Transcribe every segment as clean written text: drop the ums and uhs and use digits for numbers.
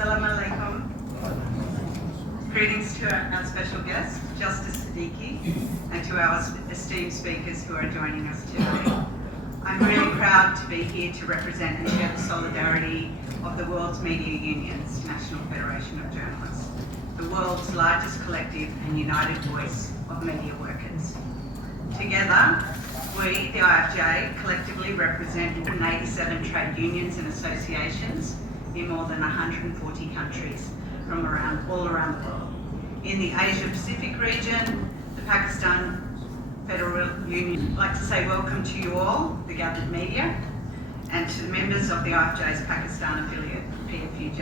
Assalamu alaikum. Greetings to our special guest, Justice Siddiqui, and to our esteemed speakers who are joining us today. I'm really proud to be here to represent and share the solidarity of the world's media unions, National Federation of Journalists, the world's largest collective and united voice of media workers. Together, we, the IFJ, collectively represent 187 trade unions and associations in more than 140 countries from all around the world. In the Asia-Pacific region, the Pakistan Federal Union, I'd like to say welcome to you all, the gathered media, and to the members of the IFJ's Pakistan affiliate, PFUJ,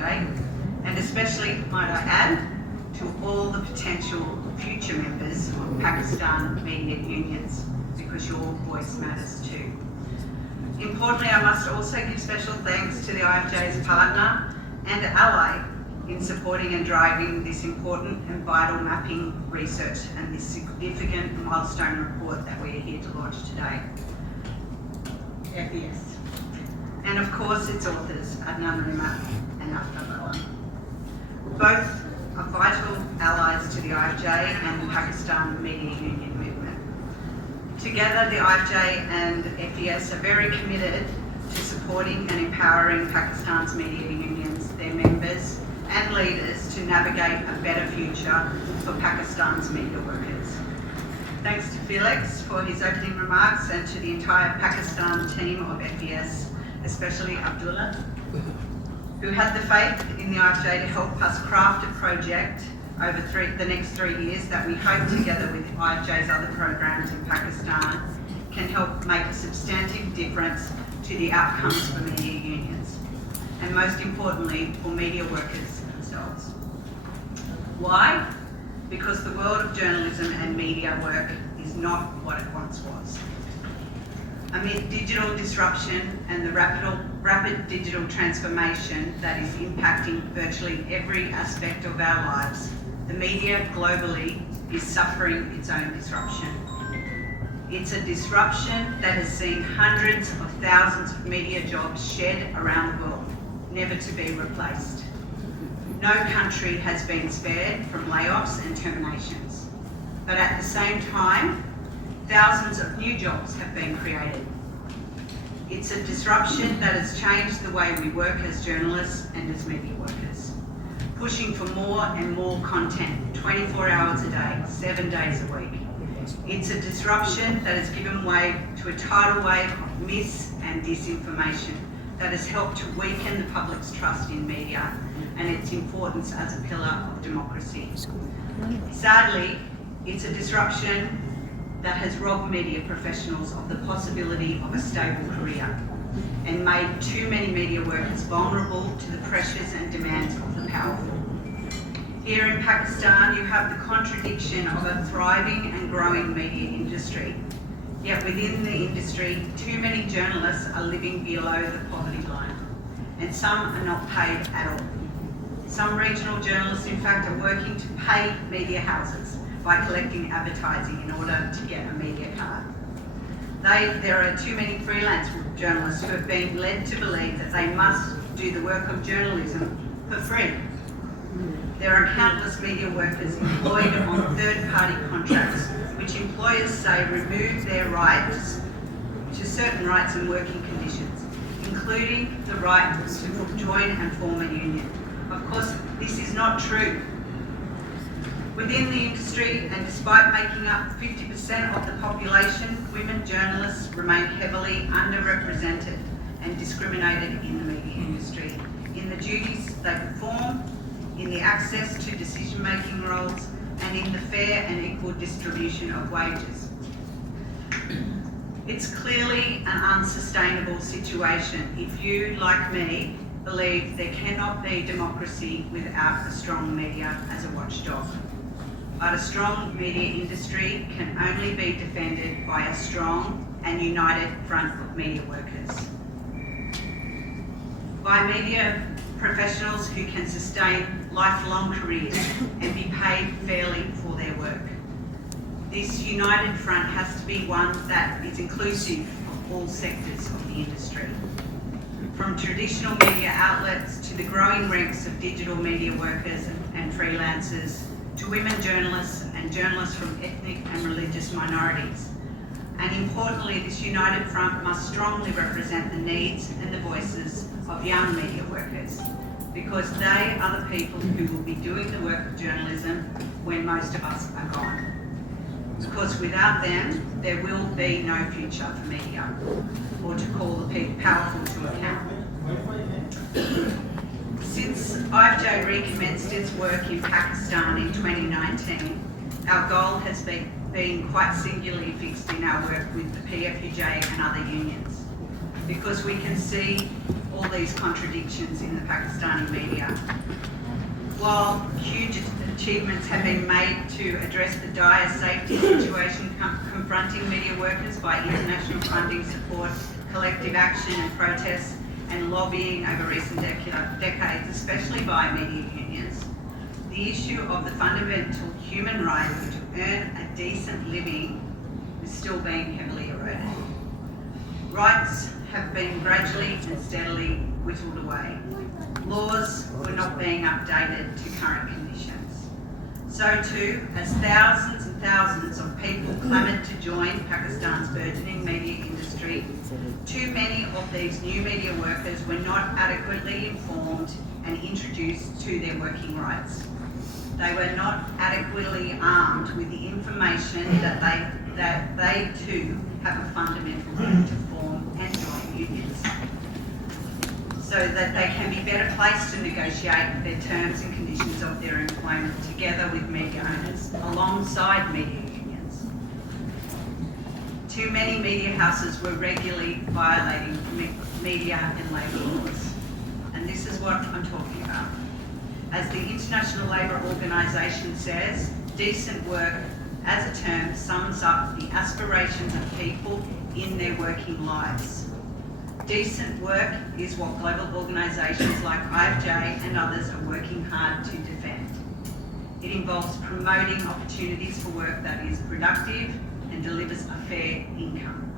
and especially, might I add, to all the potential future members of Pakistan media unions, because your voice matters too. Importantly, I must also give special thanks to the IFJ's partner and ally in supporting and driving this important and vital mapping research and this significant milestone report that we are here to launch today, FES. And of course its authors, Adnan Rima and Aftab. Both are vital allies to the IFJ and the Pakistan Media Union movement. Together, the IFJ and FES are very committed to supporting and empowering Pakistan's media unions, their members and leaders to navigate a better future for Pakistan's media workers. Thanks to Felix for his opening remarks and to the entire Pakistan team of FES, especially Abdullah, who had the faith in the IFJ to help us craft a project over the next 3 years that we hope, together with IFJ's other programs in Pakistan, can help make a substantive difference to the outcomes for media unions, and most importantly, for media workers themselves. Why? Because the world of journalism and media work is not what it once was. Amid digital disruption and the rapid digital transformation that is impacting virtually every aspect of our lives, the media globally is suffering its own disruption. It's a disruption that has seen hundreds of thousands of media jobs shed around the world, never to be replaced. No country has been spared from layoffs and terminations, but at the same time, thousands of new jobs have been created. It's a disruption that has changed the way we work as journalists and as media workers, pushing for more and more content 24 hours a day, 7 days a week. It's a disruption that has given way to a tidal wave of mis and disinformation that has helped to weaken the public's trust in media and its importance as a pillar of democracy. Sadly, it's a disruption that has robbed media professionals of the possibility of a stable career and made too many media workers vulnerable to the pressures and demands of the powerful. Here in Pakistan, you have the contradiction of a thriving and growing media industry. Yet within the industry, too many journalists are living below the poverty line, and some are not paid at all. Some regional journalists, in fact, are working to pay media houses by collecting advertising in order to get a media card. There are too many freelance journalists who have been led to believe that they must do the work of journalism for free. There are countless media workers employed on third-party contracts, which employers say remove their rights to certain rights and working conditions, including the right to join and form a union. Of course, this is not true. Within the industry, and despite making up 50% of the population, women journalists remain heavily underrepresented and discriminated in the media industry, in the duties they perform, in the access to decision-making roles, and in the fair and equal distribution of wages. It's clearly an unsustainable situation if you, like me, believe there cannot be democracy without a strong media as a watchdog. But a strong media industry can only be defended by a strong and united front of media workers. By media professionals who can sustain lifelong careers and be paid fairly for their work. This united front has to be one that is inclusive of all sectors of the industry. from traditional media outlets to the growing ranks of digital media workers and freelancers, to women journalists and journalists from ethnic and religious minorities. And importantly, this united front must strongly represent the needs and the voices of young media workers, because they are the people who will be doing the work of journalism when most of us are gone. Because without them, there will be no future for media, or to call the powerful to account. Since IFJ recommenced its work in Pakistan in 2019, our goal has been quite singularly fixed in our work with the PFUJ and other unions, because we can see all these contradictions in the Pakistani media. While huge achievements have been made to address the dire safety situation confronting media workers by international funding support, collective action and protests, and lobbying over recent decades, especially by media unions, the issue of the fundamental human right to earn a decent living is still being heavily eroded. Rights have been gradually and steadily whittled away. Laws were not being updated to current conditions. So too, as thousands and thousands of people clamoured to join Pakistan's burgeoning media industry, too many of these new media workers were not adequately informed and introduced to their working rights. They were not adequately armed with the information that they too have a fundamental right to form and join unions, so that they can be better placed to negotiate their terms and conditions of their employment together with media owners, alongside media unions. Too many media houses were regularly violating media and labour laws, and this is what I'm talking about. As the International Labour Organisation says, decent work as a term sums up the aspirations of people in their working lives. Decent work is what global organisations like IFJ and others are working hard to defend. It involves promoting opportunities for work that is productive and delivers a fair income.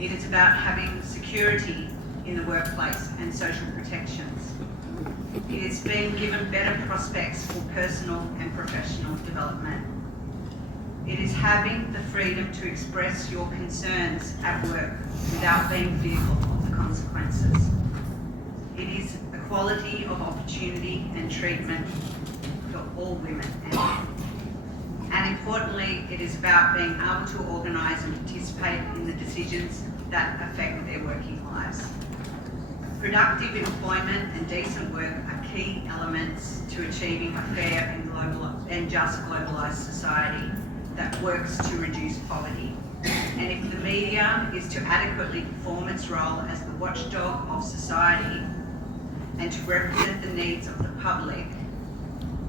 It is about having security in the workplace and social protections. It is being given better prospects for personal and professional development. It is having the freedom to express your concerns at work without being fearful of the consequences. It is equality of opportunity and treatment for all women and men. And importantly, it is about being able to organise and participate in the decisions that affect their working lives. Productive employment and decent work are key elements to achieving a fair and just globalised society that works to reduce poverty. And if the media is to adequately perform its role as the watchdog of society and to represent the needs of the public,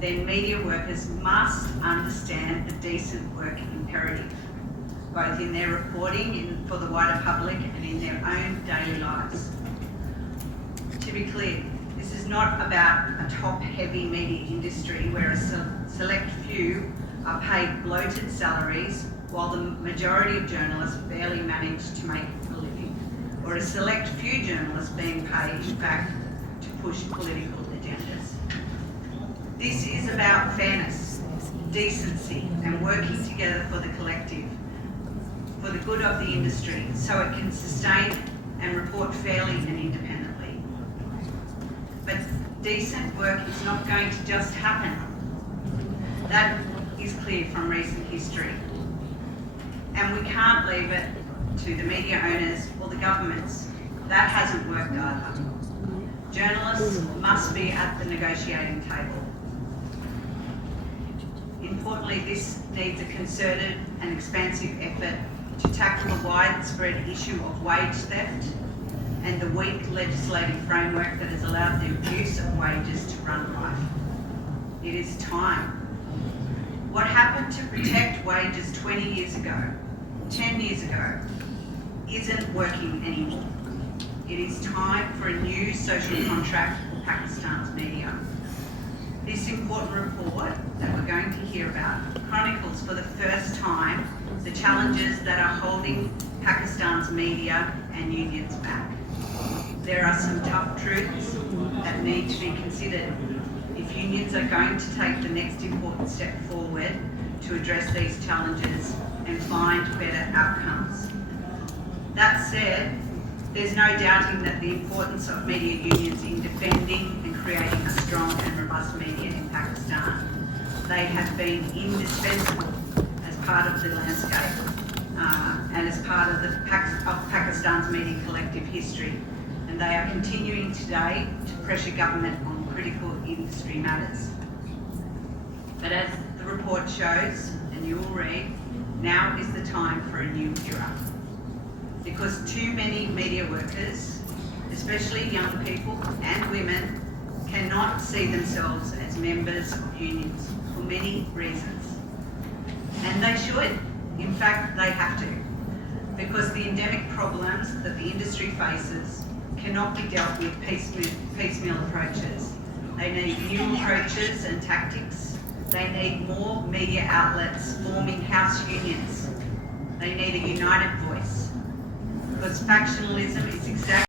then media workers must understand the decent work imperative, both in their reporting for the wider public and in their own daily lives. To be clear, this is not about a top-heavy media industry where a select few are paid bloated salaries while the majority of journalists barely manage to make a living, or a select few journalists being paid, in fact, to push political agendas. This is about fairness, decency, and working together for the collective, for the good of the industry, so it can sustain and report fairly and independently. But decent work is not going to just happen. That is clear from recent history. And we can't leave it to the media owners or the governments. That hasn't worked either. Journalists must be at the negotiating table. Importantly, this needs a concerted and expansive effort to tackle the widespread issue of wage theft and the weak legislative framework that has allowed the abuse of wages to run rife. It is time. What happened to protect wages 20 years ago, 10 years ago, isn't working anymore. It is time for a new social contract for Pakistan's media. This important report that we're going to hear about chronicles for the first time the challenges that are holding Pakistan's media and unions back. there are some tough truths that need to be considered if unions are going to take the next important step forward to address these challenges and find better outcomes. That said, there's no doubting that the importance of media unions in defending and creating a strong and robust media in Pakistan. They have been indispensable as part of the landscape and as part of Pakistan's media collective history, and they are continuing today to pressure government on critical industry matters. But as the report shows, and you will read, now is the time for a new era. Because too many media workers, especially young people and women, cannot see themselves as members of unions for many reasons. And they should. In fact, they have to. Because the endemic problems that the industry faces cannot be dealt with piecemeal approaches. They need new approaches and tactics. They need more media outlets forming house unions. They need a united voice. Because factionalism is exactly